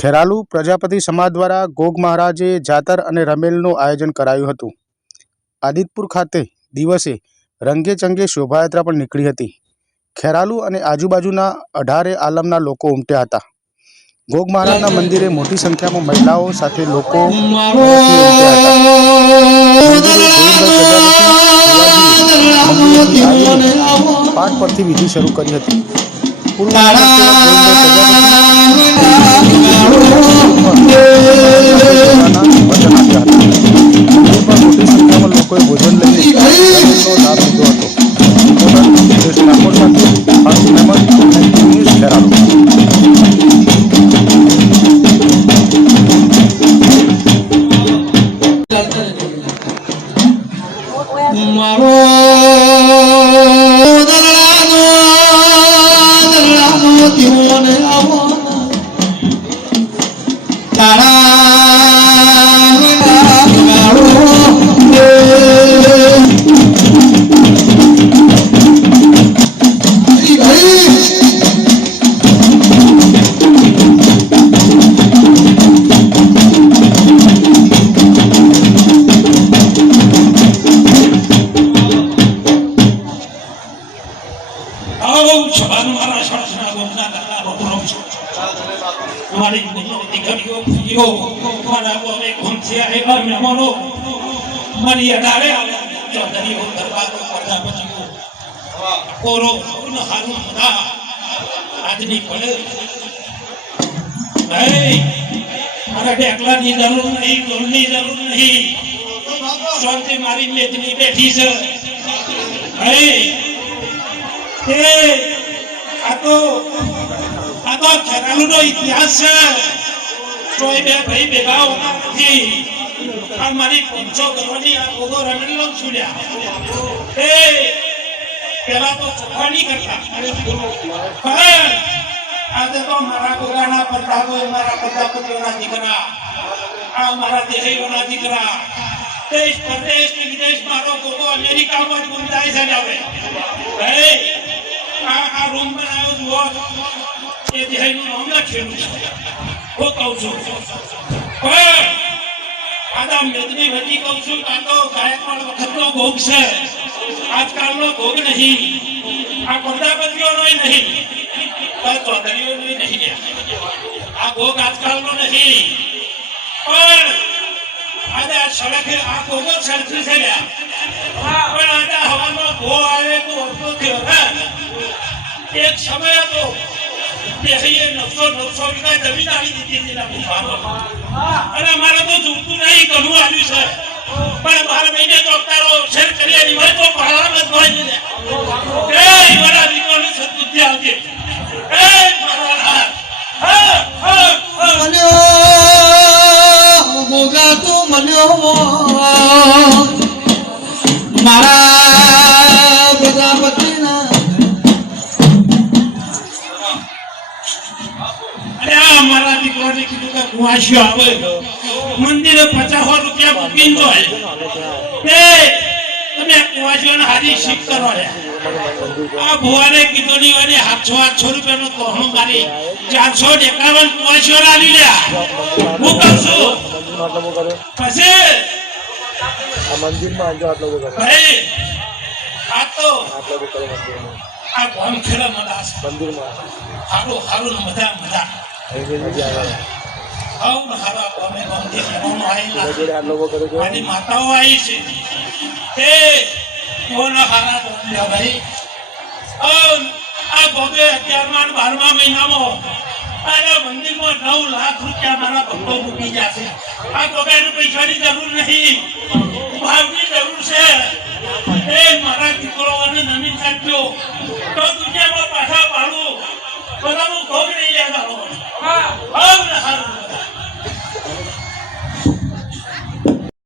ખેરાલુ પ્રજાપતિ સમાજ દ્વારા ગોગ મહારાજે જાતર અને રમેલનું આયોજન કરાયું હતું। આદિતપુર ખાતે દિવસે રંગે ચંગે શોભાયાત્રા પણ નીકળી હતી। ખેરાલુ અને આજુબાજુના 18 આલમના લોકો ઉમટ્યા હતા। ગોગ મહારાજના મંદિરે મોટી સંખ્યામાં મહિલાઓ સાથે લોકો ઉમટ્યા હતા। મંદિરે ગોવિંદભાઈ પ્રજાપતિ ભુવાજીએ પાઠ પરથી વિધિ શરૂ કરી હતી। પૂર્વ વચન આપ્યા હતા। મંદિર પર મોટી સંખ્યામાં લોકોએ ભોજન લઈને રમેલનો લાભ લીધો હતો। રિપોર્ટર સુરેશ ઠાકોર સાથે ફારૂક અહેમદ, ન્યૂઝ ખેરાલુ। ખેરાલુનો ઇતિહાસ છે। કોઈ બે ભાઈ ભેગા હોતા નથી। આ મારી પંચો કરવાની આ ગોગો રમેલનો છૂડ્યા એ પેલા તો ચોખાની કરતા આજે તો મારા ગોગાના પ્રતાપો, મારા પ્રજાપતિઓના દીકરા, આ મારા દેહીઓના દીકરા દેશ પરદેશ વિદેશ મારો ગોગો અમેરિકામાં જ ગુંજાય છે। હવે આ રૂમ બનાવ્યો જુઓ, એ દેહીનું નામ લખેલું છે। હું કહું છું આદા મેદની વધી કહું છું, આ તો ગાયકવાડ વખતનો ભોગ છે, આજકાલનો ભોગ નહીં। આ પ્રજાપતિઓનો નહીં, ચૌધરીઓનો નહીં। આ ભોગ આજકાલનો નહીં, પણ આજે આ સડકે આ ભોગ જ સરખી છે। પણ આજે હવામાં ભો આવે તો અડધો થયો ને। એક સમય હતો દેહીએ 900 વીઘા જમીન આવી દીધી હતી અને મારે તો જોતું નહીં, ઘણું આવ્યું છે, પણ 12 મહિને ચોકતારો શેર કરી હોય તો પહાડ જ હોય છે। એ મારા દીકરાની સદબુદ્ધિ આવજે। એ મારા ગોગા તું મન્યો મારા પ્રજાપતિના મારા દીકરાને કીધું કે કુવાશીઓ આવે મંદિરે 50 રૂપિયા બુકિંગ હોય, તમે કુવાશીઓને હારી શીખ કરો। આ ભુવાને કીધું નહીં હોય 800 રૂપિયાનો તોહણું મારી 451 કુવાશીઓ લાવી લ્યા। હું કહું છું પછી ભાઈ આ તો આ ગામ ખેડા મદાસ હારું હારું મજા મજા માતાઓ આવી છે તે કોના હારા ભાઈ। આ ભોગે 11મા 12મા મહિનામાં આ મંદિરમાં 9 લાખ રૂપિયા મારા ભક્તો મૂકી જશે। આ ભોગાની પૈસાની જરૂર નહીં, ભાવની જરૂર છે। એ મારા દીકરોને નમી કાઢજો,